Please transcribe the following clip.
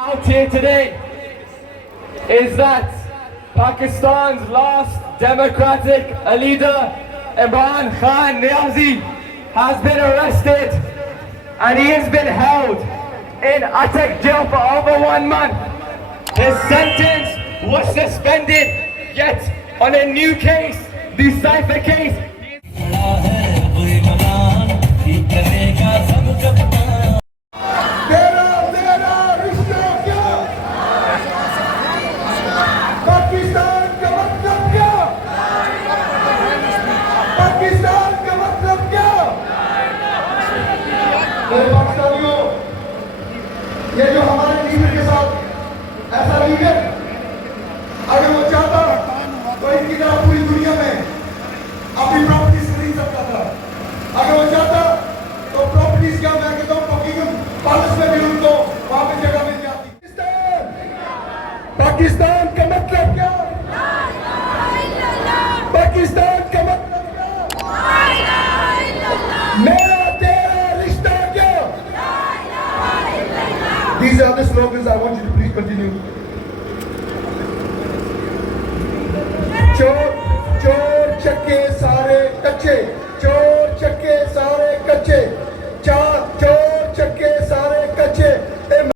Out here today is that Pakistan's last democratic leader, Imran Khan, has been arrested and he has been held in Attic jail for over 1 month. His sentence was suspended, yet on a new case, the cipher case. पाकिस्तानियों, ये जो हमारे leader के साथ ऐसा leader अगर वो चाहता तो इनकी तरह पूरी दुनिया में अपनी प्रॉपर्टीज खरीद सकता था। अगर वो चाहता तो प्रॉपर्टीज क्या मैं कहता हूँ बकिंगम पैलेस में भी उनको वहाँ पे जगह मिल जाती। पाकिस्तान का मतलब क्या? पाकिस्तान का मतलब क्या? मेरा These are the slogans I want you to please continue. चोर चोर चक्के साथ